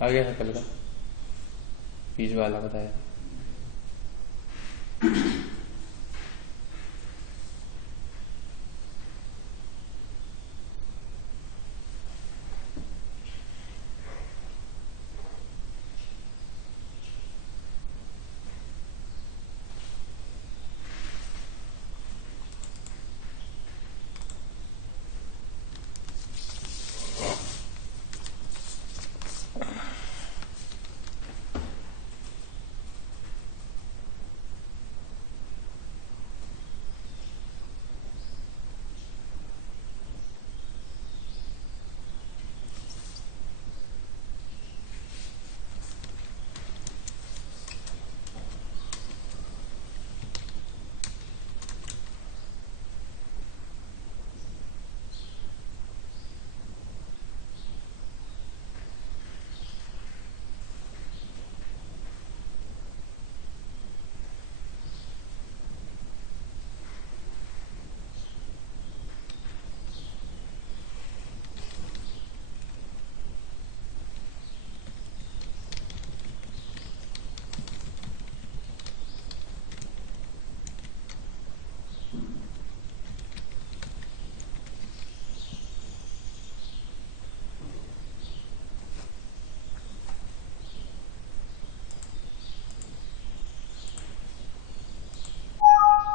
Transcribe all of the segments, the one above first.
आ गया है कल का बीच वाला बताया।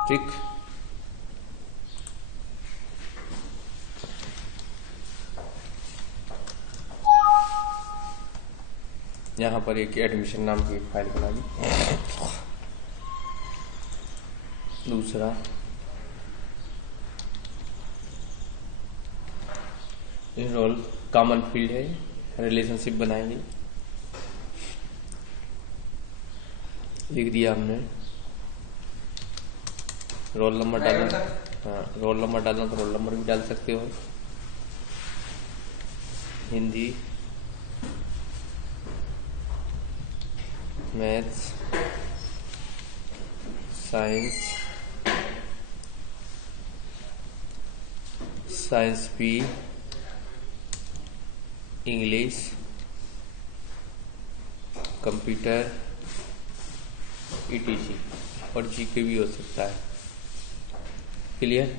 ठीक, यहाँ पर एक एडमिशन नाम की फाइल बना ली। दूसरा रोल कॉमन फील्ड है, रिलेशनशिप बनाएंगे, लिख दिया हमने। रोल नंबर डालना, हाँ रोल नंबर डालना तो रोल नंबर भी डाल सकते हो। हिंदी, मैथ्स, साइंस भी, इंग्लिश, कंप्यूटर, ईटीसी और जीके भी हो सकता है। क्लियर?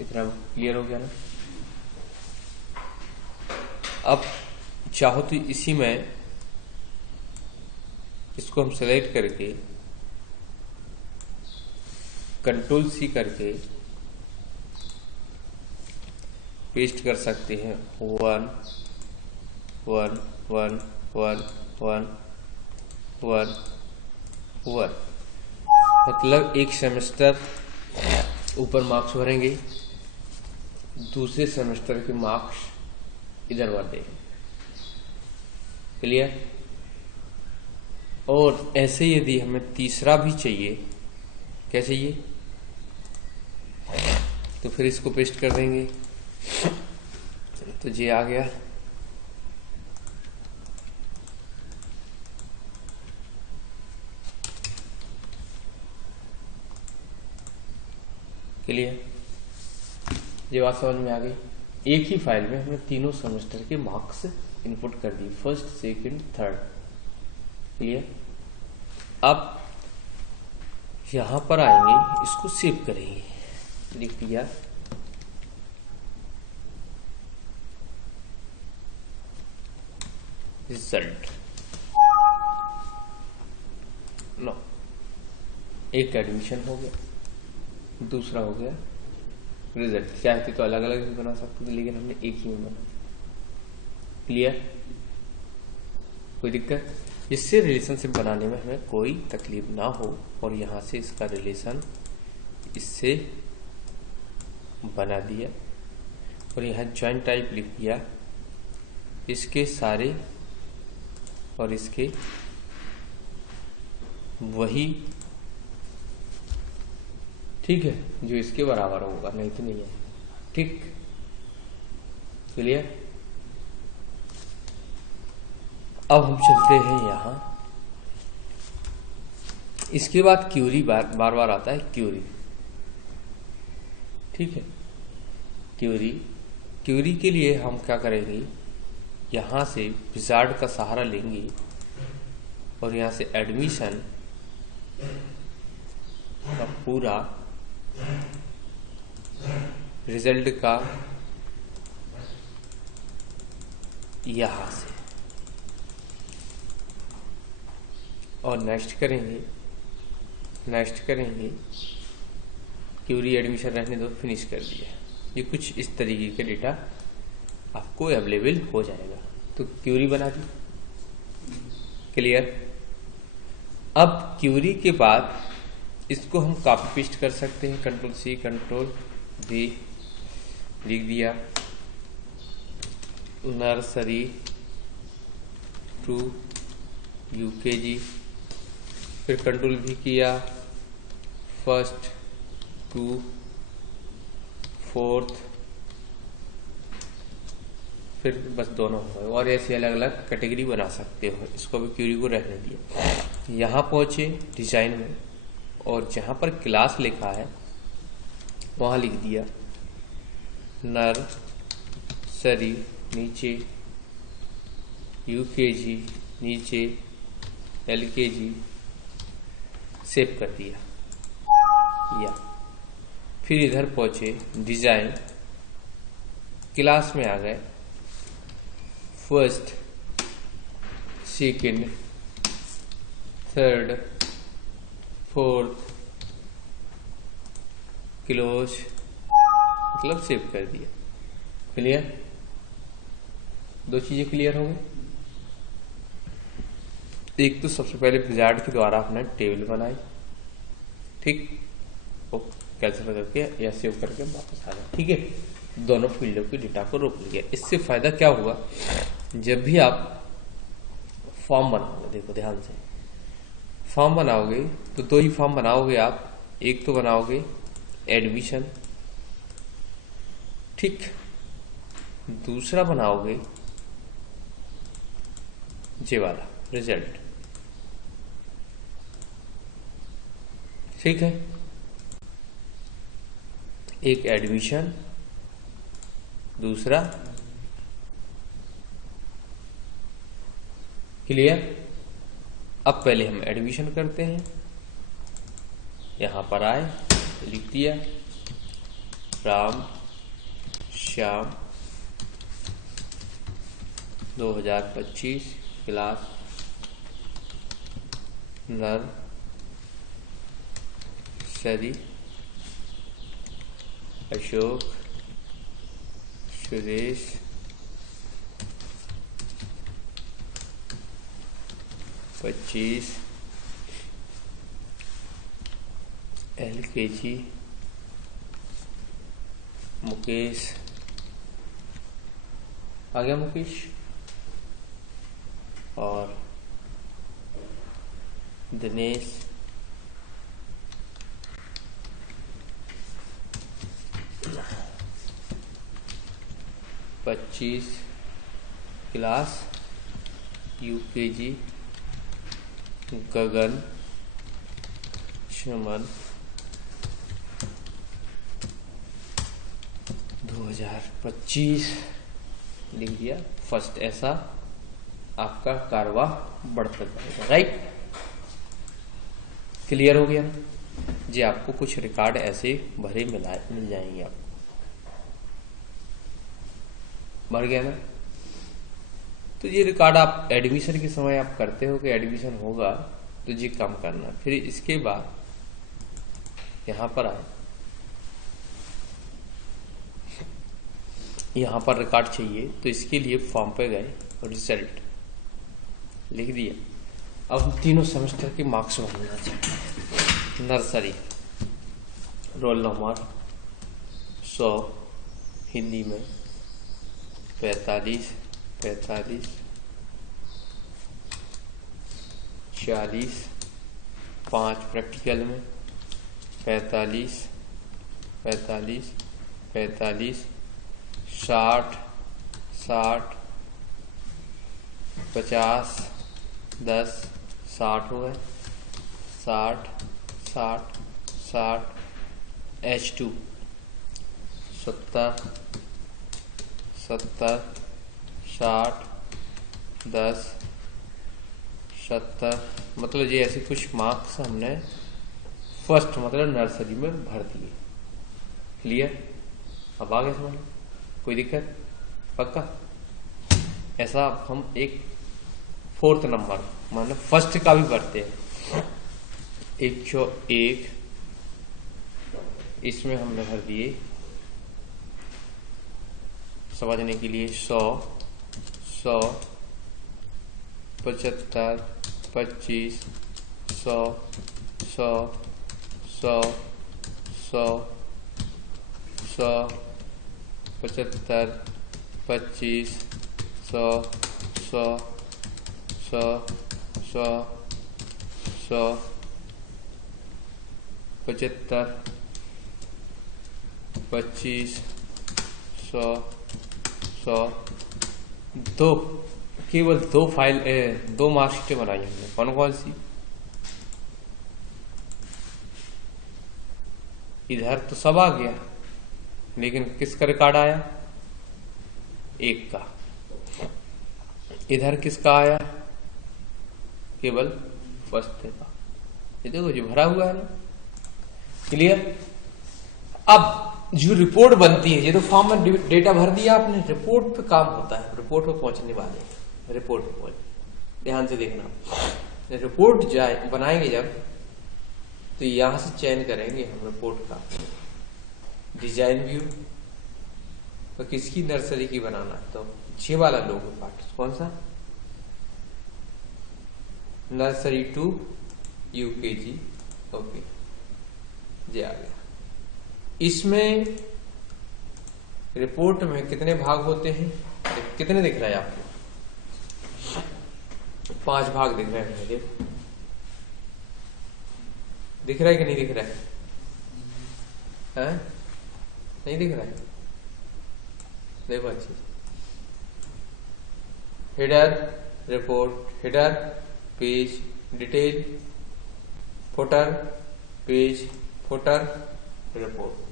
इतना क्लियर हो गया ना? अब चाहो तो इसी में इसको हम सेलेक्ट करके कंट्रोल सी करके पेस्ट कर सकते हैं। 1 1 1 1 1 1 1, मतलब एक सेमेस्टर ऊपर मार्क्स भरेंगे, दूसरे सेमेस्टर के मार्क्स इधर भर देंगे। क्लियर? और ऐसे यदि हमें तीसरा भी चाहिए, क्या चाहिए, तो फिर इसको पेस्ट कर देंगे, तो ये आ गया। क्लियर? ये बात समझ में आ गई। एक ही फाइल में हमने तीनों सेमेस्टर के मार्क्स इनपुट कर दिए, फर्स्ट, सेकंड, थर्ड। क्लियर? अब यहां पर आएंगे, इसको सेव करेंगे, लिख दिया रिजल्ट। नो, एक एडमिशन हो गया, दूसरा हो गया रिजल्ट। चाहते तो अलग अलग भी बना सकते थे, लेकिन हमने एक ही में बना। क्लियर? कोई दिक्कत? इससे रिलेशनशिप बनाने में हमें कोई तकलीफ ना हो, और यहां से इसका रिलेशन इससे बना दिया, और यहाँ जॉइंट टाइप लिख दिया, इसके सारे और इसके वही, ठीक है, जो इसके बराबर होगा, नहीं तो नहीं है। ठीक? क्लियर? अब हम चलते हैं यहां, इसके बाद क्यूरी बार बार आता है, क्यूरी। ठीक है, क्यूरी के लिए हम क्या करेंगे, यहाँ से विजार्ड का सहारा लेंगे और यहाँ से एडमिशन का पूरा रिजल्ट का यहाँ से, और नेक्स्ट करेंगे क्यूरी एडमिशन रहने दो, फिनिश कर दिया। ये कुछ इस तरीके के डेटा आपको अवेलेबल हो जाएगा। तो क्यूरी बना दी, क्लियर। अब क्यूरी के बाद इसको हम कॉपी पेस्ट कर सकते हैं, कंट्रोल सी कंट्रोल वी, लिख दिया नर्सरी टू यूकेजी, फिर कंट्रोल भी किया फर्स्ट टू फोर्थ, फिर बस दोनों हो गए। और ऐसे अलग अलग कैटेगरी बना सकते हो। इसको भी क्यूरी को रहने दिया। यहाँ पहुंचे डिजाइन में, और जहां पर क्लास लिखा है वहां लिख दिया नर्सरी, नीचे यूकेजी, नीचे एलकेजी, सेव कर दिया। या फिर इधर पहुंचे डिजाइन, क्लास में आ गए first second third fourth, close, मतलब सेव कर दिया। क्लियर, दो चीजें क्लियर हो गई। एक तो सबसे पहले विजार्ड के द्वारा अपना टेबल बनाई, ठीक, वो कैंसिल करके या सेव करके वापस आ गया, ठीक है। दोनों फील्डों के डेटा को रोक लिया। इससे फायदा क्या हुआ, जब भी आप फॉर्म बनाओगे, देखो ध्यान से, फॉर्म बनाओगे तो दो ही फॉर्म बनाओगे आप। एक तो बनाओगे एडमिशन, ठीक, दूसरा बनाओगे जे वाला रिजल्ट, ठीक है। एक एडमिशन, दूसरा, क्लियर। अब पहले हम एडमिशन करते हैं। यहां पर आए, लिख दिया Ram Shyam 2025, class nursery, Ashok Suresh 25, LKG Mukesh, आ गया मुकेश, और दिनेश 25, क्लास यूकेजी, गगन सुमन 2025, लिख दिया फर्स्ट। ऐसा आपका कारवा बढ़ता जाएगा, राइट। क्लियर हो गया ना जी। आपको कुछ रिकॉर्ड ऐसे भरे मिल जाएंगे, आपको भर गया ना। तो ये रिकॉर्ड आप एडमिशन के समय आप करते हो कि एडमिशन होगा तो ये काम करना। फिर इसके बाद यहां पर आए, यहां पर रिकॉर्ड चाहिए तो इसके लिए फॉर्म पे गए और रिजल्ट लिख दिया। अब तीनों सेमेस्टर के मार्क्स भरना चाहिए। नर्सरी रोल नंबर 100, हिंदी में 45, 40, 5 प्रैक्टिकल में 45, 60, 50, 10, 60 हो गए, 60, H2 70, 60, 10, 70, मतलब ये ऐसे कुछ मार्क्स हमने फर्स्ट मतलब नर्सरी में भर दिए। क्लियर? अब आगे समझ लो, कोई दिक्कत? पक्का? ऐसा हम एक 4th नंबर मतलब फर्स्ट का भी भरते हैं। 101 इसमें हमने भर दिए समझने के लिए 100, 75, 25, 100, 100, 100, 100, 75, 25, 100, 100, 100, 100, 100, 75, 25, 100, 100, दो केवल दो मार्कशीटें बनाई हमने। कौन कौन सी? इधर तो सब आ गया, लेकिन किसका रिकॉर्ड आया? एक का। इधर किसका आया? केवल फर्स्ट का। ये देखो जो भरा हुआ है ना। क्लियर? अब जो रिपोर्ट बनती है, ये तो फॉर्म में डेटा भर दिया आपने, रिपोर्ट पे काम होता है, रिपोर्ट पे पहुंचने वाले, रिपोर्ट पे पहुंच, ध्यान से देखना। रिपोर्ट जाए बनाएंगे जब, तो यहां से चयन करेंगे हम रिपोर्ट का डिजाइन व्यू, तो किसकी नर्सरी की बनाना है, तो ये वाला लोगो पार्ट कौन सा? Nursery to UKG. ओके, ये आ गया। इसमें रिपोर्ट में कितने भाग होते हैं? कितने दिख रहा है आपको? 5 भाग दिख रहे हैं। देखो, दिख रहा है कि नहीं दिख रहा है? नहीं दिख रहा है? देखो अच्छी, header report, header page detail, footer page, footer report.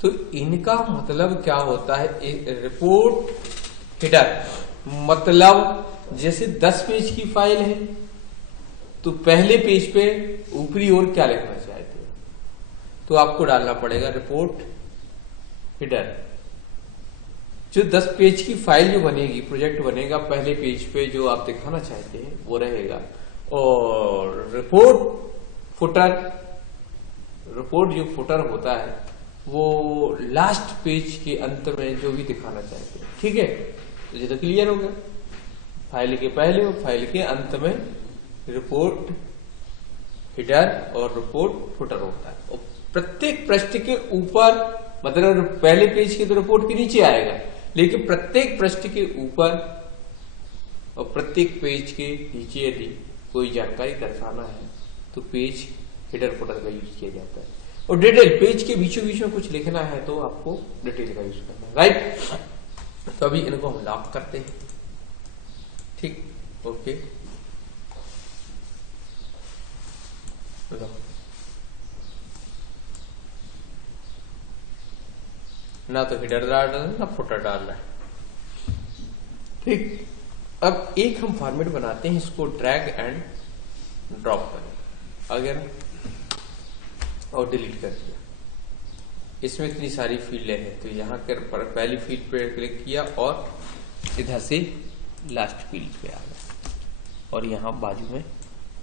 तो इनका मतलब क्या होता है? रिपोर्ट हेडर मतलब जैसे 10 पेज की फाइल है, तो पहले पेज पे ऊपरी ओर क्या लिखना चाहते हो, तो आपको डालना पड़ेगा रिपोर्ट हेडर। जो 10 पेज की फाइल जो बनेगी, प्रोजेक्ट बनेगा, पहले पेज पे जो आप दिखाना चाहते हैं वो रहेगा। और रिपोर्ट फुटर, रिपोर्ट जो फुटर होता है वो लास्ट पेज के अंत में जो भी दिखाना चाहते हैं। ठीक है, तो ये तो क्लियर हो गया। फाइल के पहले और फाइल के अंत में रिपोर्ट हेडर और रिपोर्ट फुटर होता है। और प्रत्येक पृष्ठ के ऊपर, मतलब पहले पेज के तो रिपोर्ट के नीचे आएगा, लेकिन प्रत्येक पृष्ठ के ऊपर और प्रत्येक पेज के नीचे यदि कोई जानकारी दर्शाना है तो पेज हेडर फुटर का यूज किया जाता है। और डिटेल, पेज के बीचों बीच में कुछ लिखना है तो आपको डिटेल का यूज करना है। राइट? तो अभी इनको हम लॉक करते हैं। ठीक, ओके, ना तो हेडर डालना है ना फुटर डालना है। ठीक, अब एक हम फॉर्मेट बनाते हैं, इसको ड्रैग एंड ड्रॉप करें अगर, और डिलीट कर दिया। इसमें इतनी सारी फील्डें हैं, तो यहाँ कर पहली फील्ड पे क्लिक किया और इधर से लास्ट फील्ड पे आ गया और यहाँ बाजू में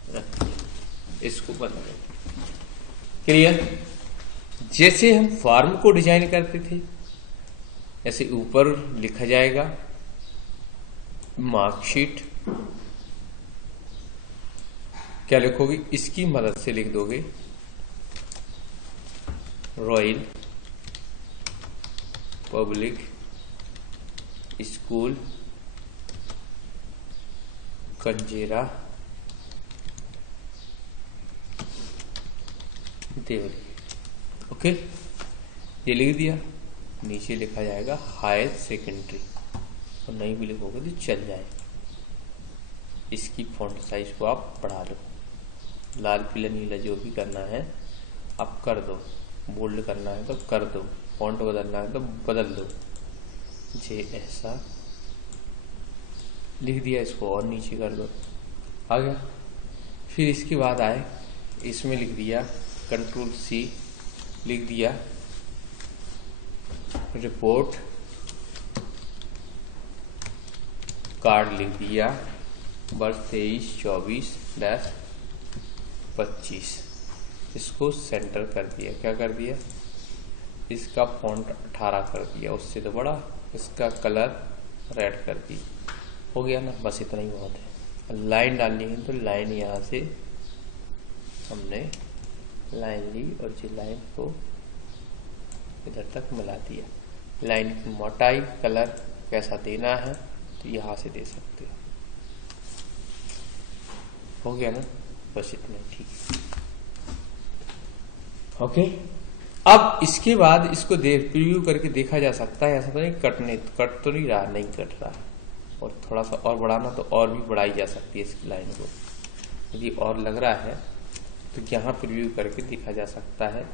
रख दिया। इसको बंद कर दिया। क्लियर? जैसे हम फॉर्म को डिजाइन करते थे, ऐसे ऊपर लिखा जाएगा मार्कशीट। क्या लिखोगे? इसकी मदद से लिख दोगे royal public school Kanjera Deori. Okay, ये लिख दिया। नीचे लिखा जाएगा हायर सेकेंडरी, और नहीं भी लिखोगे तो चल जाएगा। इसकी फॉन्ट साइज को आप बढ़ा लो, लाल पीला नीला जो भी करना है आप कर दो, बोल्ड करना है तो कर दो, फॉन्ट बदलना है तो बदल दो। जे ऐसा लिख दिया, इसको और नीचे कर दो, आ गया। फिर इसके बाद आए, इसमें लिख दिया कंट्रोल C, लिख दिया रिपोर्ट कार्ड, लिख दिया वर्ष 23/24/25। इसको सेंटर कर दिया, क्या कर दिया, इसका फॉन्ट 18 कर दिया, उससे तो बड़ा, इसका कलर रेड कर दी, हो गया ना। बस इतना ही बहुत है। लाइन डालनी है तो लाइन यहाँ से हमने लाइन ली और ये लाइन को इधर तक मिला दिया। लाइन की मोटाई, कलर कैसा देना है तो यहाँ से दे सकते हो गया ना। बस इतना ही, ठीक। ओके, अब इसके बाद इसको प्रीव्यू करके देखा जा सकता है। ऐसा तो नहीं कट तो नहीं रहा, नहीं कट रहा, और थोड़ा सा और बढ़ाना तो और भी बढ़ाई जा सकती है इसकी लाइन को। यदि और लग रहा है तो यहाँ प्रीव्यू करके देखा जा सकता है।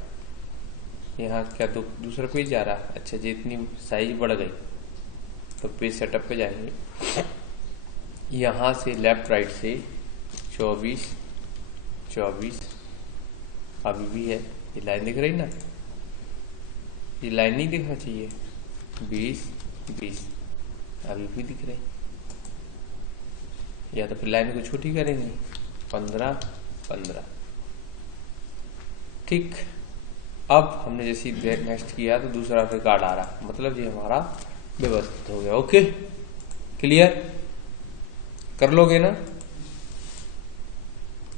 यहाँ क्या तो दूसरा पेज जा रहा है, अच्छा जितनी साइज बढ़ गई तो पेज सेटअप पे जाएंगे। यहाँ से लेफ्ट राइट से 24 अभी भी है, ये लाइन दिख रही ना, ये लाइन नहीं दिखना चाहिए। 20 अभी भी दिख रही, या तो फिर लाइन को छोटी करेंगे, 15। ठीक, अब हमने जैसे नेक्स्ट किया तो दूसरा रिकॉर्ड आ रहा, मतलब ये हमारा व्यवस्थित हो गया। ओके, क्लियर कर लोगे ना।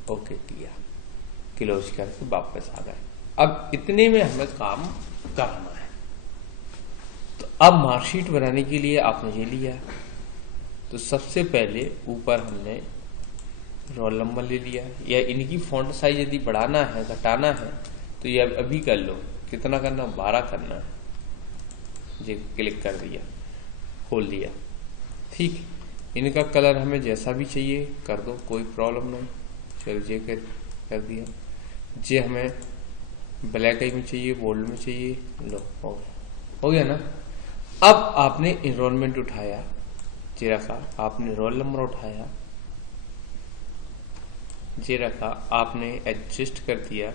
ओके, क्लियर, क्लोज करके वापस आ गए। अब इतने में हमें काम करना है। तो अब मार्कशीट बनाने के लिए आपने ये लिया, तो सबसे पहले ऊपर हमने रोल नंबर ले लिया, या इनकी फॉन्ट साइज यदि बढ़ाना है घटाना है तो ये अभी कर लो। कितना करना, 12 करना है। ये क्लिक कर दिया, खोल दिया, ठीक। इनका कलर हमें जैसा भी चाहिए कर दो, कोई प्रॉब्लम नहीं। चलो ये कर दिया। ये हमें ब्लैक में चाहिए, बोल्ड में चाहिए, लो हो गया ना। अब आपने एनरोलमेंट उठाया, ये रखा, आपने रोल नंबर उठाया, ये रखा, आपने एडजस्ट कर दिया,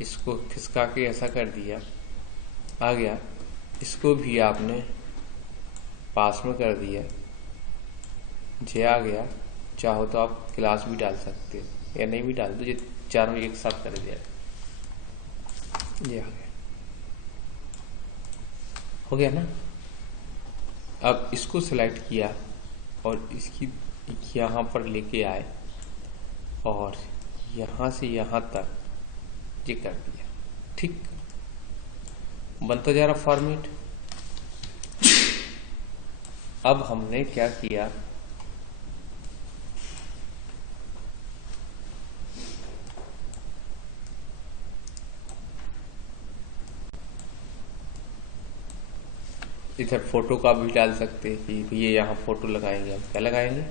इसको खिसका के ऐसा कर दिया, आ गया। इसको भी आपने पास में कर दिया, जे आ गया। चाहो तो आप क्लास भी डाल सकते हो या नहीं भी डाल दो, ये चारों एक साथ कर दिया, ये आ गया, हो गया ना। अब इसको सिलेक्ट किया और इसकी यहां पर लेके आए और यहां से यहां तक ये कर दिया, ठीक। बनता जा रहा फॉर्मेट। अब हमने क्या किया, इधर फोटो का भी डाल सकते हैं कि ये यहाँ फोटो लगाएंगे। हम क्या लगाएंगे,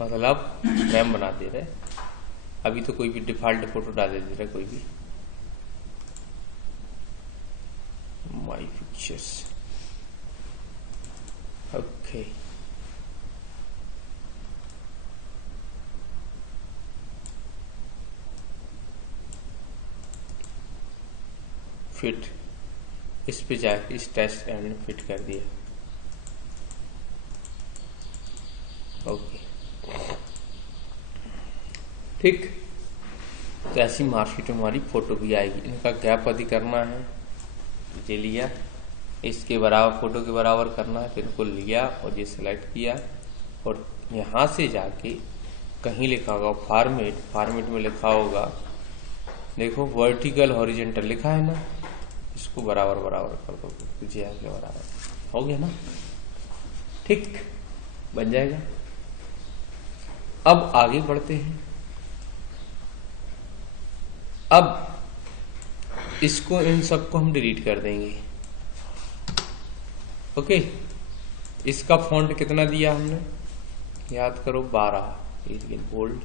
मतलब फ्रेम बना दे रहे। अभी तो कोई भी डिफॉल्ट फोटो डाल दे रहे, कोई भी माय पिक्चर्स। ओके, फिट, इस पे जाके इस टेस्ट एंड फिट कर दिया। ओके, ठीक। तो ऐसी मार्कशीट में हमारी फोटो भी आएगी। इनका गैप अधिक करना है, ये लिया, इसके बराबर फोटो के बराबर करना है, फिर इनको लिया और ये सिलेक्ट किया और यहाँ से जाके कहीं लिखा होगा फॉर्मेट, फॉर्मेट में लिखा होगा, देखो वर्टिकल हॉरिजेंटल लिखा है ना, इसको बराबर बराबर कर दो, तुझे आगे बराबर, हो गया ना, ठीक, बन जाएगा। अब आगे बढ़ते हैं। अब इसको, इन सबको हम डिलीट कर देंगे। ओके, इसका फॉन्ट कितना दिया हमने, याद करो 12, बोल्ड,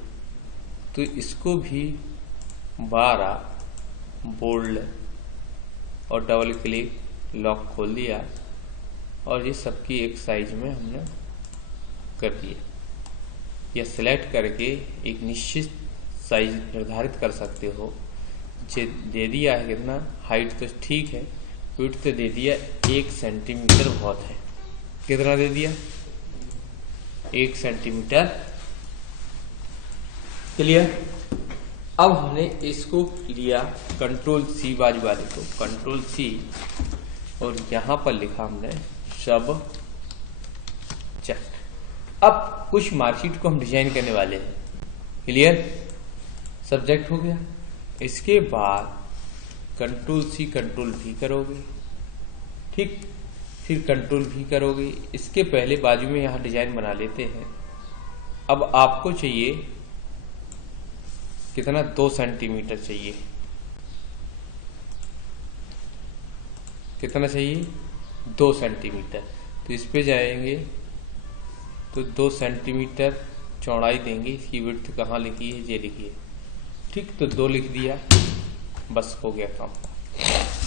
तो इसको भी 12 बोल्ड और डबल क्लिक, लॉक खोल दिया और ये सबकी एक साइज में हमने कर दिया। या सिलेक्ट करके एक निश्चित साइज निर्धारित कर सकते हो। दे दिया है कितना, हाइट तो ठीक है, विड्थ तो दे दिया 1 सेंटीमीटर बहुत है। कितना दे दिया, 1 सेंटीमीटर। क्लियर। अब हमने इसको लिया कंट्रोल सी बाजू वाले को, कंट्रोल सी, और यहां पर लिखा हमने सब्जेक्ट। अब कुछ मार्कशीट को हम डिजाइन करने वाले हैं। क्लियर। सब्जेक्ट हो गया। इसके बाद कंट्रोल सी कंट्रोल भी करोगे, ठीक, फिर कंट्रोल भी करोगे। इसके पहले बाजू में यहां डिजाइन बना लेते हैं। अब आपको चाहिए कितना, 2 सेंटीमीटर चाहिए। कितना चाहिए, 2 सेंटीमीटर। तो इस पे जाएंगे तो 2 सेंटीमीटर चौड़ाई देंगे। इसकी विड्थ कहाँ लिखी है, ये लिखी है, ठीक। तो 2 लिख दिया, बस हो गया काम।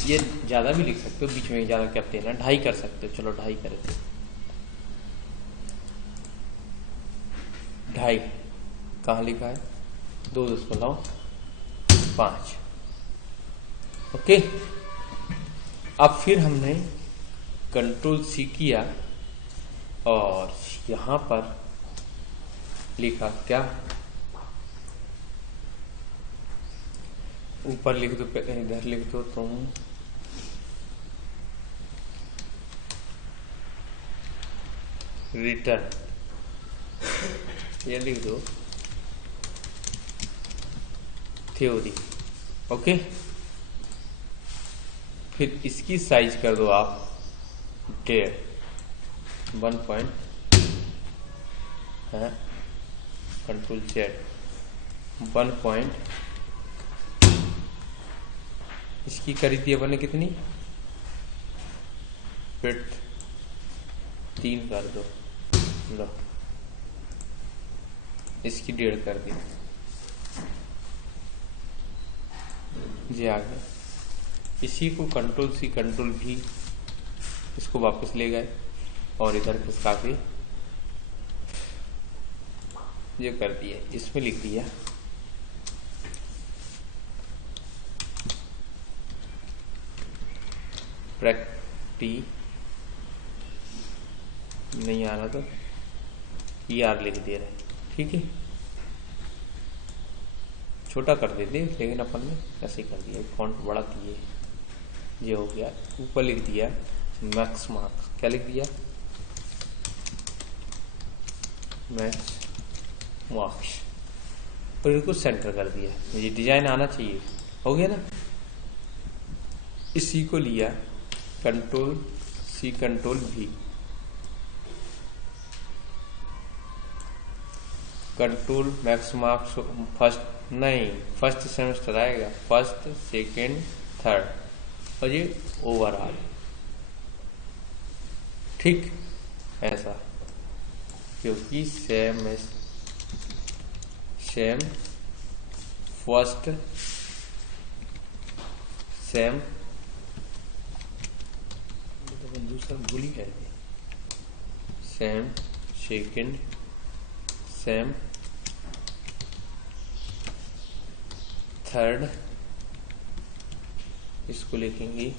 ये ज्यादा भी लिख सकते हो, बीच में ज्यादा क्या देना, 2.5 कर सकते हो। चलो 2.5 कर दो, 2.5 कहाँ लिखा है, 2.5। ओके। अब फिर हमने कंट्रोल सी किया और यहां पर लिखा क्या, ऊपर लिख दो, इधर लिख दो तुम रिटर्न, ये लिख दो थ्योरी। ओके। फिर इसकी साइज कर दो आप 1.5 है, कंट्रोल जेड 1. इसकी करी थी अपन ने कितनी, विड्थ 3 कर दो, लो इसकी 1.5 कर दी, जी आ गया। इसी को कंट्रोल सी कंट्रोल भी, इसको वापस ले गए और इधर खिसका के ये कर दिया। इसमें लिख दिया प्रैक्टी, नहीं आ रहा तो ER लिख दे रहे, ठीक है। छोटा कर देते लेकिन अपन ने ऐसे कर दिया, फॉन्ट बड़ा किए, ये हो गया। ऊपर लिख दिया मैक्स मार्क्स, क्या लिख दिया, मैक्स मार्क्स, और इनको सेंटर कर दिया। ये डिजाइन आना चाहिए, हो गया ना। इसी को लिया कंट्रोल सी कंट्रोल भी, कंट्रोल मैक्स मार्क्स फर्स्ट, नहीं फर्स्ट सेमेस्टर आएगा, फर्स्ट सेकेंड थर्ड, और ये ओवरऑल, ठीक ऐसा, क्योंकि सेम फर्स्ट सेम, दूसरा भूल ही गए, सेम सेकेंड सेम थर्ड, इसको लिखेंगे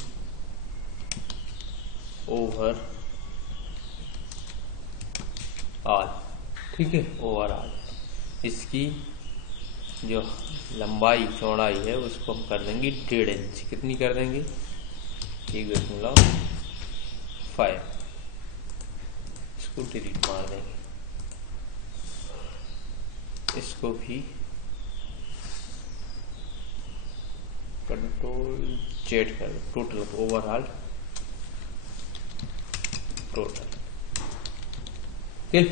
ओवर ऑल, ठीक है, ओवरऑल। इसकी जो लंबाई चौड़ाई है उसको हम कर देंगे 1.5 इंच। कितनी कर देंगे, 1.5, इसको डिलीट मार देंगे। इसको भी कंट्रोल जेड कर, टोटल ओवरऑल टोटल, ठीक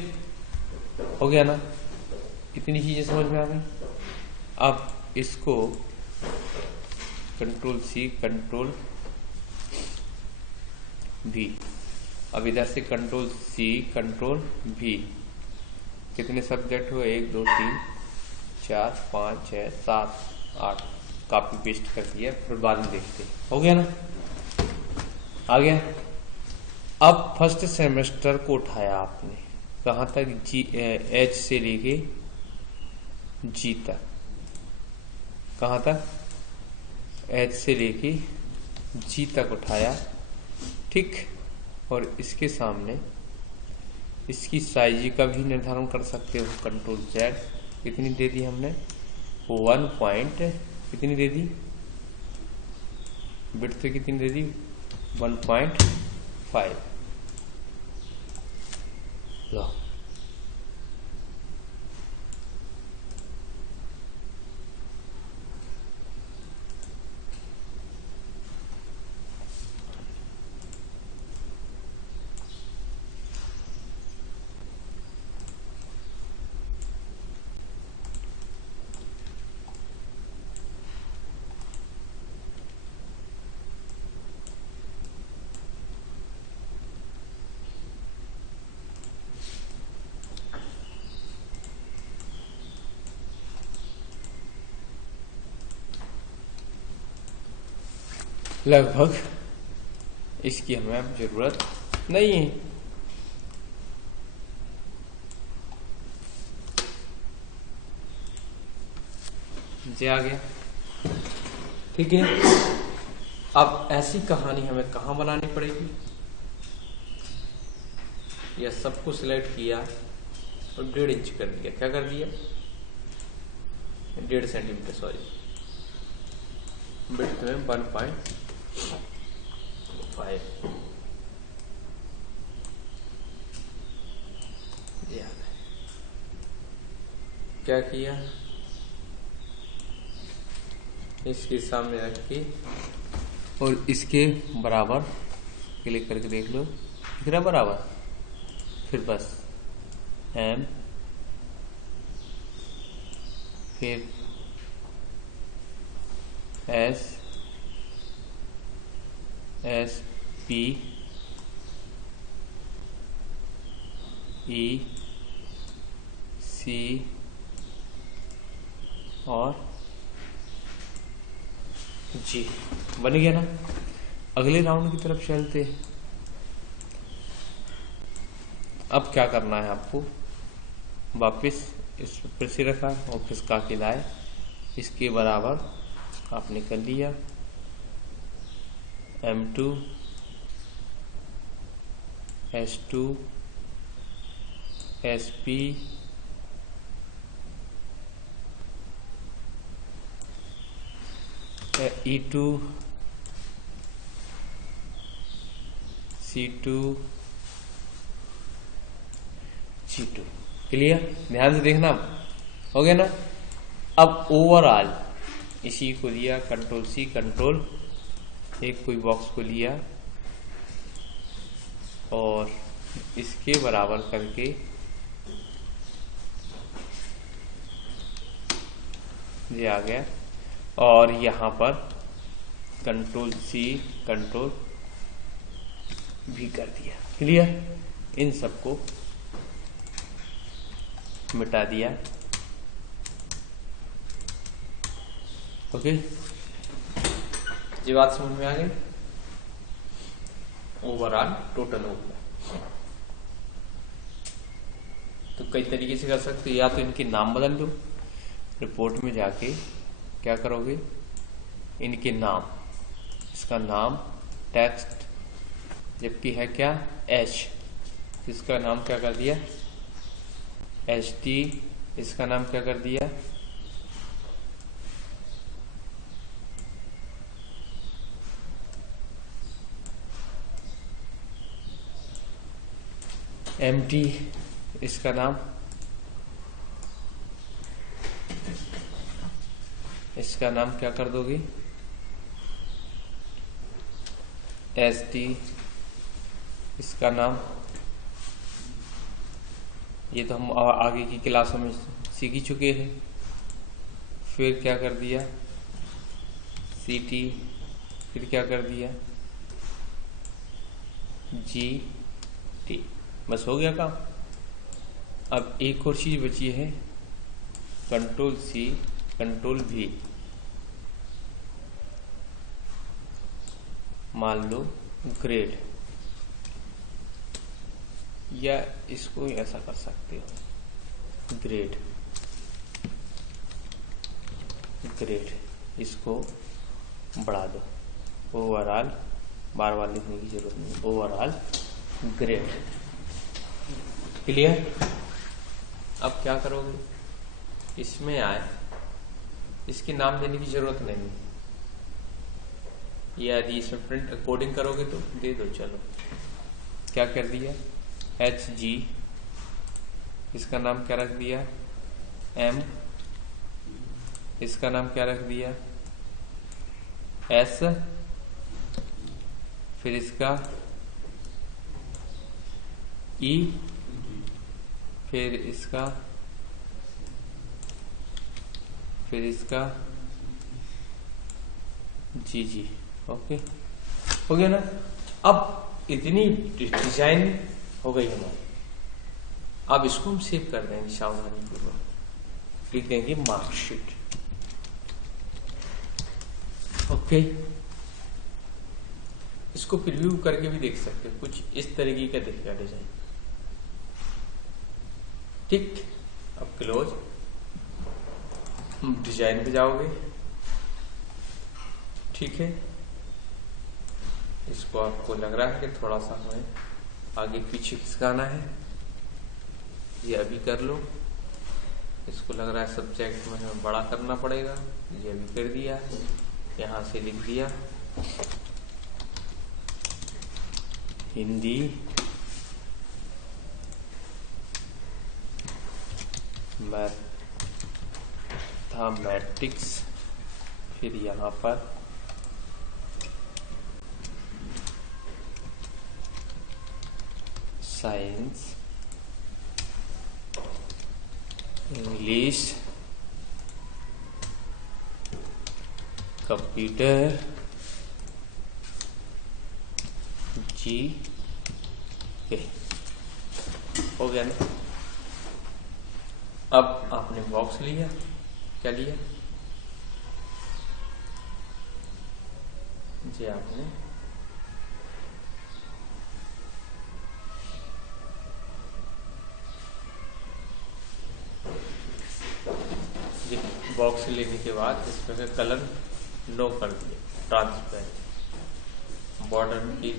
हो गया ना। कितनी चीजें समझ में आ गई। अब इसको कंट्रोल सी कंट्रोल भी, अब इधर से कंट्रोल सी कंट्रोल भी, कितने सब्जेक्ट हो, 1 2 3 4 5 6 7 8, कॉपी पेस्ट कर दिया, फिर बाद में देखते। हो गया ना, आ गया। अब फर्स्ट सेमेस्टर को उठाया आपने कहां तक, एच से लेके जी तक, कहां तक, एच से लेके जी तक उठाया, ठीक। और इसके सामने इसकी साइज का भी निर्धारण कर सकते हो, कंट्रोल जेड। कितनी दे दी हमने, 1 पॉइंट कितनी दे दी, विड्थ कितनी दे दी, 1.5। लो लगभग इसकी हमें अब जरूरत नहीं है। जे आ गया, ठीक है। अब ऐसी कहानी हमें कहां बनानी पड़ेगी, यह सबको सिलेक्ट किया और 1.5 इंच कर दिया, क्या कर दिया, 1.5 सेंटीमीटर, सॉरी, विड्थ में 1.5। क्या किया, इसके सामने रख के और इसके बराबर क्लिक करके देख लो, दिख रहा बराबर, फिर बस एम, फिर एस, एस पी ई सी और जी, बन गया ना। अगले राउंड की तरफ चलते हैं। अब क्या करना है आपको, वापस इस पर से रखा और खिसका के लाए, इसके बराबर आपने कर लिया, M2 S2 SP E2 C2 G2। Clear, ध्यान से देखना, हो गया ना। अब ओवरऑल इसी को दिया, कंट्रोल सी, कंट्रोल एक कोई बॉक्स को लिया और इसके बराबर करके ये आ गया, और यहां पर कंट्रोल सी, कंट्रोल भी कर दिया। क्लियर, इन सबको मिटा दिया। ओके, ये बात समझ में आ गई, ओवरऑल टोटल हो गया। तो कई तरीके से कर सकते हो, या तो इनके नाम बदल दो, रिपोर्ट में जाके क्या करोगे, इनके नाम, इसका नाम टेक्स्ट, जबकि है क्या एच, इसका नाम क्या कर दिया HT, इसका नाम क्या कर दिया MT, इसका नाम, इसका नाम क्या कर दोगे SD, इसका नाम, ये तो हम आगे की क्लासों में सीख ही चुके हैं। फिर क्या कर दिया CT, फिर क्या कर दिया GT, बस हो गया काम। अब एक और चीज बची है, कंट्रोल C, कंट्रोल V, मान लो ग्रेड, या इसको ऐसा कर सकते हो, ग्रेड, इसको बढ़ा दो, ओवरऑल, बार बार लिखने की जरूरत नहीं, ओवरऑल ग्रेड। क्लियर? अब क्या करोगे, इसमें आए, इसके नाम देने की जरूरत नहीं, यदि इसमें प्रिंट कोडिंग करोगे तो दे दो। चलो क्या कर दिया, HG, इसका नाम क्या रख दिया, M, इसका नाम क्या रख दिया, S, फिर इसका E, फिर इसका GG। ओके, हो गया ना? अब इतनी डिजाइन हो गई हमारी, अब इसको हम सेव कर देंगे सावधानी पूर्वक, लिख देंगे मार्कशीट। ओके, इसको प्रीव्यू करके भी देख सकते हो, कुछ इस तरीके का दिखेगा डिजाइन। ठीक, अब क्लोज, डिजाइन पे जाओगे, ठीक है। इसको आपको लग रहा है कि थोड़ा सा हमें आगे पीछे खिसकाना है, ये अभी कर लो। इसको लग रहा है सब्जेक्ट में हमें बड़ा करना पड़ेगा, ये अभी कर दिया, यहां से लिख दिया हिंदी मैथमेटिक्स, फिर यहां पर साइंस, इंग्लिश, कंप्यूटर, जी के। हो गया ना? अब आपने बॉक्स लिया, क्या लिया जी, आपने बॉक्स लेने के बाद इसमें कलर नो कर दिया, ट्रांसपेरेंट, बॉर्डर की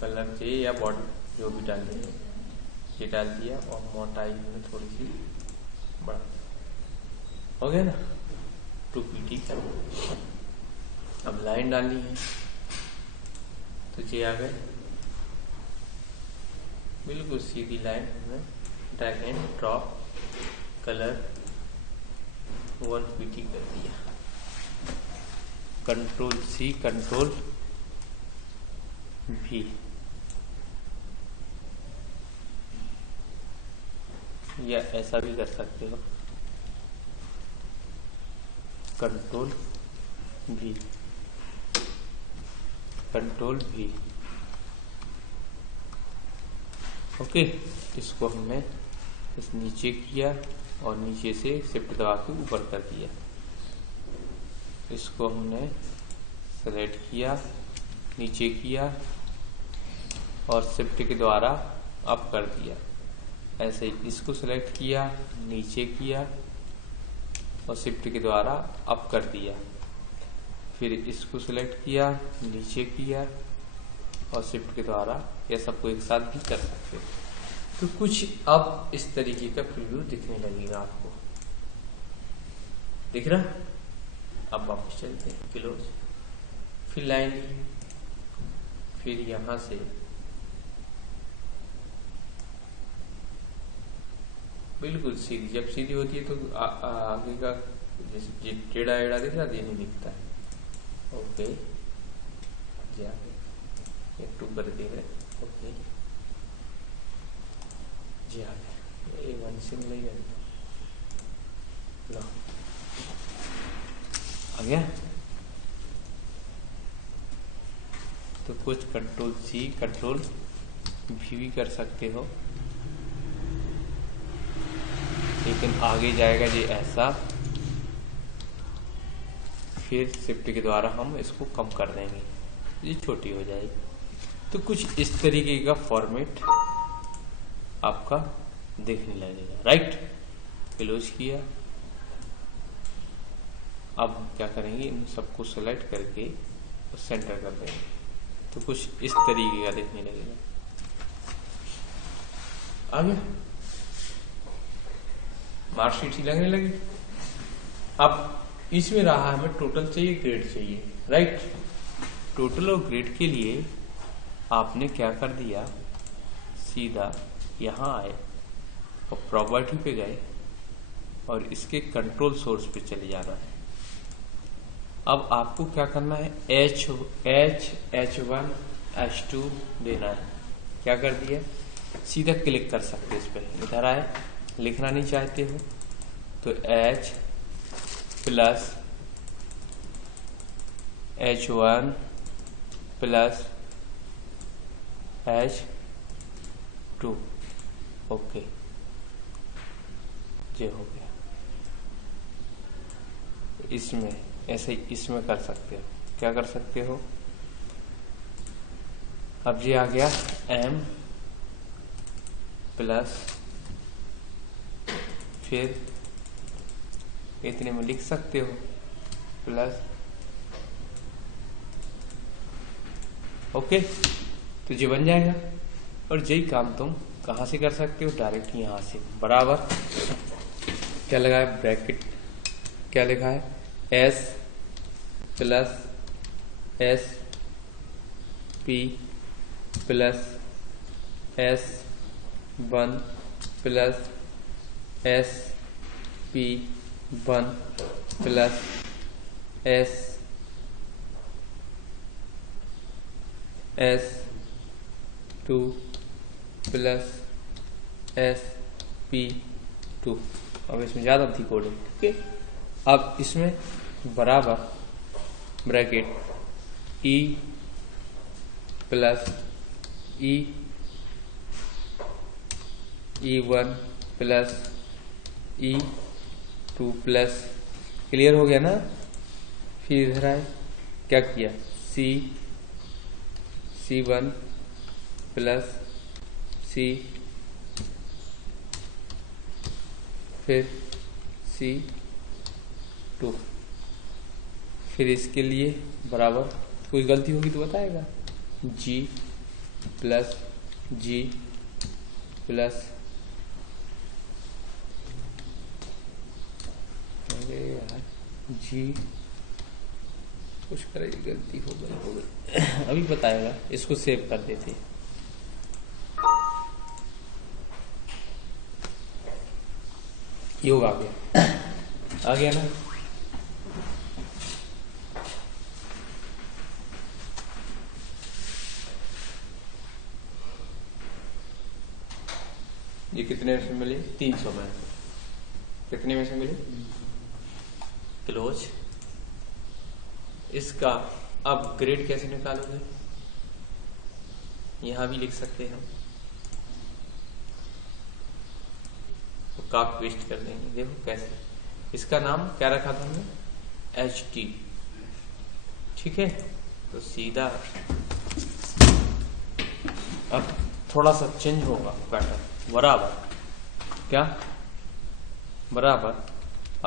कलर चाहिए या बॉर्डर जो भी डाल दिए, ये डाल दिया, और मोटाई में थोड़ी सी बढ़ा। हो गया ना? 2 PT का। अब लाइन डालनी है, तो ये आ गए बिल्कुल सीधी लाइन, हमें drag and drop, colour 1 PT कर दिया, Ctrl+C, Ctrl+V, या ऐसा भी कर सकते हो, Ctrl+V, Ctrl+V। ओके, इसको हमने इस नीचे किया और नीचे से शिफ्ट दबा के ऊपर कर दिया। इसको हमने सेलेक्ट किया, नीचे किया और शिफ्ट के द्वारा अप कर दिया। ऐसे ही इसको सेलेक्ट किया, नीचे किया और शिफ्ट के द्वारा अप कर दिया। फिर इसको सेलेक्ट किया, नीचे किया और शिफ्ट के द्वारा, यह सबको एक साथ भी कर सकते हैं। तो कुछ अब इस तरीके का प्रीव्यू दिखने लगेगा आपको, दिख रहा? अब वापस चलते हैं, क्लोज, फिर लाइन, फिर यहां से बिल्कुल सीधी, जब सीधी होती है तो आगे का जैसे टेढ़ा एड़ा दिख रहा, ये नहीं दिखता है। ओके जी, आगे 2 कर देंगे। ओके जी, आगे 1 सिंगल नहीं है, लो आ गया। तो कुछ Ctrl+C, Ctrl+V भी कर सकते हो, लेकिन आगे जाएगा ये ऐसा, फिर शिफ्ट के द्वारा हम इसको कम कर देंगे, ये छोटी हो जाएगी। तो कुछ इस तरीके का फॉर्मेट आपका देखने लगेगा। राइट, क्लोज किया। अब हम क्या करेंगे, इन सबको सेलेक्ट करके और सेंटर कर देंगे तो कुछ इस तरीके का देखने लगेगा। आ गया, मार्कशीट ही लगने लगी। अब इसमें रहा हमें टोटल चाहिए, ग्रेड चाहिए। राइट, टोटल और ग्रेड के लिए आपने क्या कर दिया, सीधा यहां आए और प्रॉपर्टी पे गए और इसके कंट्रोल सोर्स पे चले जाना है। अब आपको क्या करना है, H1 H2 देना है। क्या कर दिया, सीधा क्लिक कर सकते इस पे, इधर आए, लिखना नहीं चाहते हो तो H plus H1 plus H2, okay, ये हो गया। इसमें ऐसे इसमें कर सकते हो, क्या कर सकते हो, अब ये आ गया M प्लस, फिर इतने में लिख सकते हो प्लस, ओके, तो ये बन जाएगा। और यही काम तुम कहां से कर सकते हो, डायरेक्ट यहां से, बराबर क्या लगा है, ब्रैकेट, क्या लिखा है, S plus S P plus S1 plus S P1 plus S2 plus SP2। अब इसमें ज्यादा थी कोडिंग, ठीक है। अब इसमें बराबर bracket E plus E1 plus E2 plus, clear हो गया ना। फिर इधर आए, क्या किया, C1 प्लस C, फिर C2, फिर इसके लिए बराबर, कोई गलती होगी तो बताएगा, G प्लस G प्लस, अरे यार G कुछ करेगी, गलती हो गई अभी बताएगा, इसको सेव कर देते। योग आ गया, आ गया ना। ये कितने में से मिले, 300 में, कितने में से मिले, क्लोज। इसका अब ग्रेड कैसे निकालोगे, यहां भी लिख सकते हैं हम, तो कॉपी पेस्ट कर देंगे। देखो कैसे, इसका नाम क्या रखा था हमने, HT, ठीक है। तो सीधा अब थोड़ा सा चेंज होगा पैटर्न, बराबर क्या, बराबर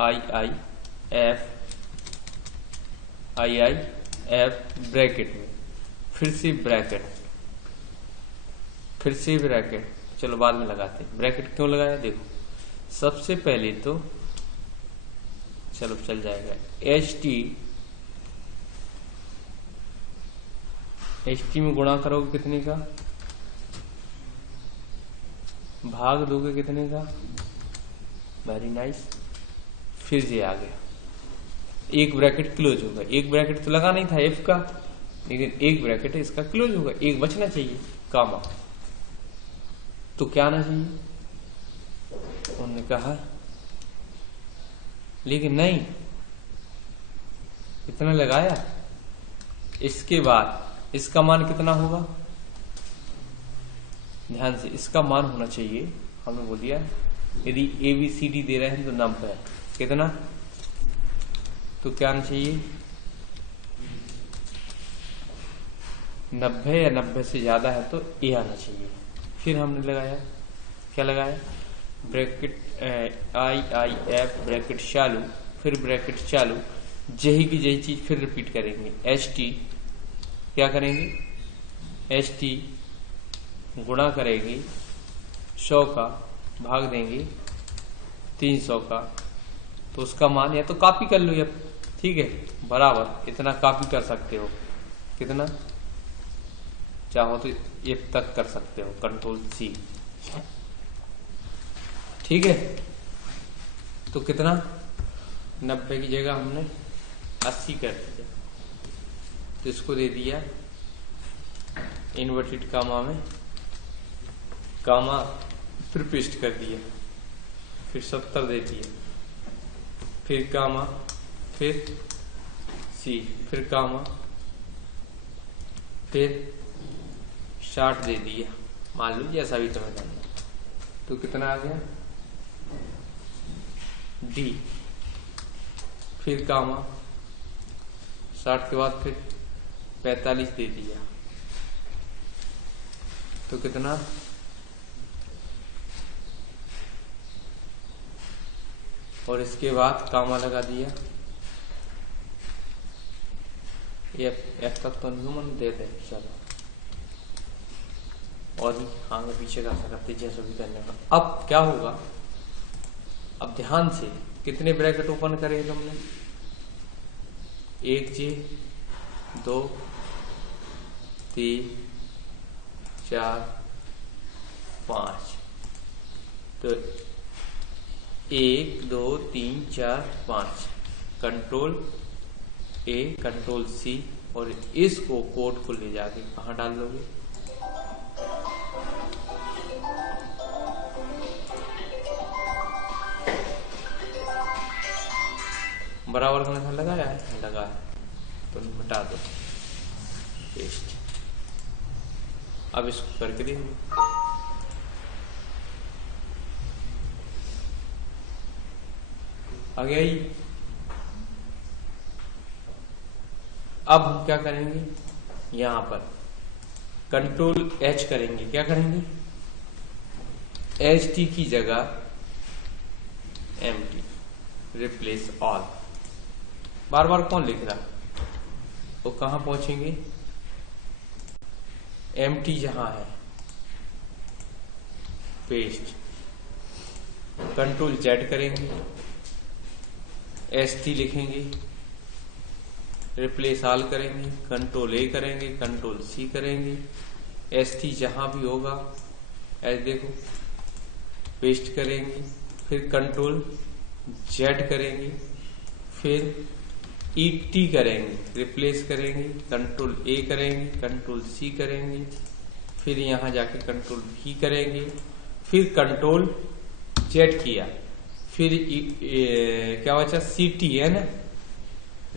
IIF ब्रैकेट में, फिर से ब्रैकेट, फिर से ब्रैकेट, चलो बाद में लगाते हैं। ब्रैकेट क्यों लगाया, देखो सबसे पहले तो चलो चल जाएगा, HT में गुणा करोगे कितने का, भाग दोगे कितने का, वेरी नाइस। फिर ये आ गया, एक ब्रैकेट क्लोज होगा, एक ब्रैकेट तो लगा नहीं था F का, लेकिन एक ब्रैकेट है इसका क्लोज होगा, एक बचना चाहिए, कामा, तो क्या आना चाहिए, उन्होंने कहा, लेकिन नहीं, इतना लगाया। इसके बाद इसका मान कितना होगा, ध्यान से, इसका मान होना चाहिए, हमने बोल दिया यदि ABCD दे रहे हैं तो नंबर है कितना, तो क्या आना चाहिए, 90 या 90 से ज्यादा है तो A आना चाहिए। फिर हमने लगाया क्या लगाया, ब्रैकेट IIF ब्रैकेट चालू, फिर ब्रैकेट चालू, यही की यही चीज फिर रिपीट करेंगे। HT क्या करेंगे, HT गुणा करेंगे 100 का, भाग देंगे 300 का, तो उसका मान या तो कॉपी कर लो या, ठीक है, बराबर इतना कॉपी कर सकते हो, कितना चाहो तो ये तक कर सकते हो, Ctrl+C, ठीक है। तो कितना 90 की जगह हमने 80 कर दिया, तो इसको दे दिया इन्वर्टेड कामा में, कामा फिर पेस्ट कर दिया, फिर 70 दे दिया, फिर कामा, फिर C, फिर कामा, फिर 60 दे दिया, मान लो जैसा भी तुम्हें करना। तो कितना आ गया D, फिर कामा, 60 के बाद फिर 45 दे दिया, तो कितना और इसके बाद कामा लगा दिया, F तक तो ह्यूमन दे दे, चलो और भी आगे पीछे कर सकते जैसे भी करने का। अब क्या होगा, अब ध्यान से कितने ब्रैकेट ओपन करे तुमने, 1J 2 3 4 5, तो 1 2 3 4 5, Ctrl+A Ctrl+C, और इसको कोड को ले जाके कहाँ डाल दोगे, बराबर का निशान लगाया है, लगा है, तो हटा दो, पेस्ट। अब इसको करके देखिए, आ गया ही। अब हम क्या करेंगे, यहां पर Ctrl+H करेंगे, क्या करेंगे, HT की जगह empty, रिप्लेस ऑल। बार बार कौन लिख रहा, वो कहां पहुंचेंगे, empty जहां है, पेस्ट, Ctrl+Z करेंगे, ST लिखेंगे, रिप्लेस ऑल करेंगे, Ctrl+A करेंगे, Ctrl+C करेंगे, ST जहां भी होगा ऐसे देखो, पेस्ट करेंगे, फिर Ctrl+Z करेंगे, फिर ET करेंगे, रिप्लेस करेंगे, Ctrl+A करेंगे, Ctrl+C करेंगे, फिर यहां जाके Ctrl+V करेंगे, फिर Ctrl+Z किया, फिर क्या बचा, CT है ना,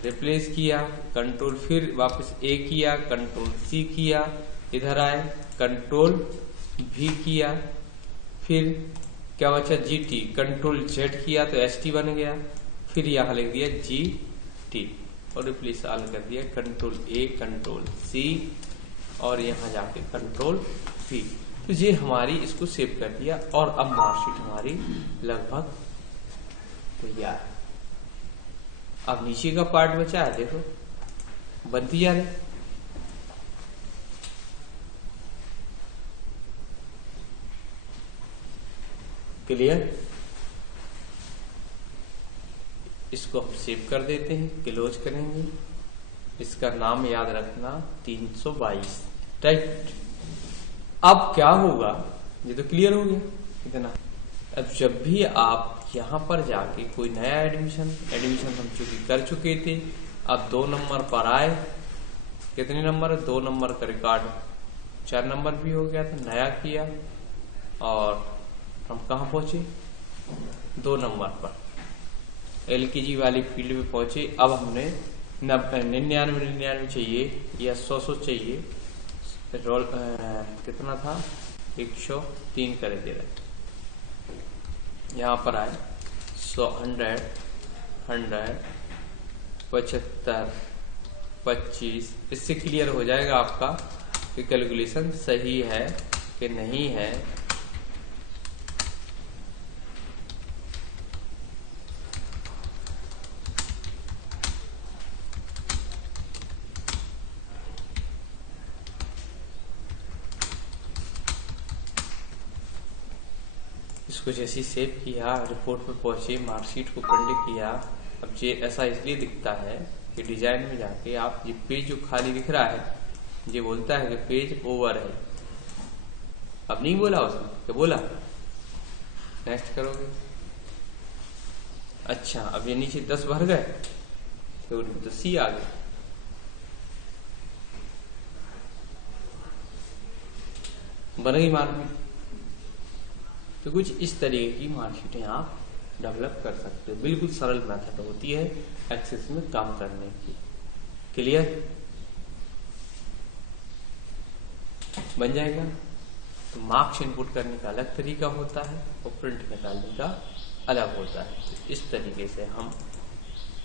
रिप्लेस किया, कंट्रोल, फिर वापस A किया, Ctrl+C किया, इधर आए Ctrl+V किया, फिर क्या बचा GT, Ctrl+Z किया तो ST बन गया, फिर यहां लिख दिया GT और रिप्लेस ऑल कर दिया, Ctrl+A Ctrl+C और यहां जाके Ctrl+V। तो ये हमारी इसको सेव कर दिया और अब मार्कशीट हमारी लगभग तैयार है। अब नीचे का पार्ट बचा है, देखो बनती जा रही, क्लियर। इसको हम सेव कर देते हैं, क्लोज करेंगे, इसका नाम याद रखना 322, राइट। अब क्या होगा, ये तो क्लियर हो गया कितना। अब जब भी आप यहां पर जाके कोई नया एडमिशन हम चूंकि कर चुके थे, अब 2 नंबर पर आए, कितने नंबर है, 2 नंबर का रिकॉर्ड 4 नंबर भी हो गया था, नया किया और हम कहां पहुंचे, 2 नंबर पर LKG वाली फील्ड में पहुंचे। अब हमने 99 चाहिए या 100 चाहिए, रोल कितना था, 103 कर दे रहे, यहाँ पर आए 100 100 75 25, इससे क्लियर हो जाएगा आपका कि कैलकुलेशन सही है कि नहीं है। कुछ ऐसी सेव किया, रिपोर्ट पे पहुंचे, मार्कशीट को प्रिंट किया। अब ये ऐसा इसलिए दिखता है कि डिजाइन में जाके आप ये पेज जो खाली दिख रहा है ये बोलता है कि पेज ओवर है। अब नहीं बोला उसने, क्या बोला? नेक्स्ट करोगे। अच्छा, अब ये नीचे 10 भर गए तो सी आ गए। बन गई मार्कशीट। तो कुछ इस तरीके की मार्कशीटें आप डेवलप कर सकते हो। बिल्कुल सरल मेथड होती है एक्सेस में काम करने की। क्लियर? बन जाएगा। तो मार्क्स इनपुट करने का अलग तरीका होता है और प्रिंट निकालने का अलग होता है। तो इस तरीके से हम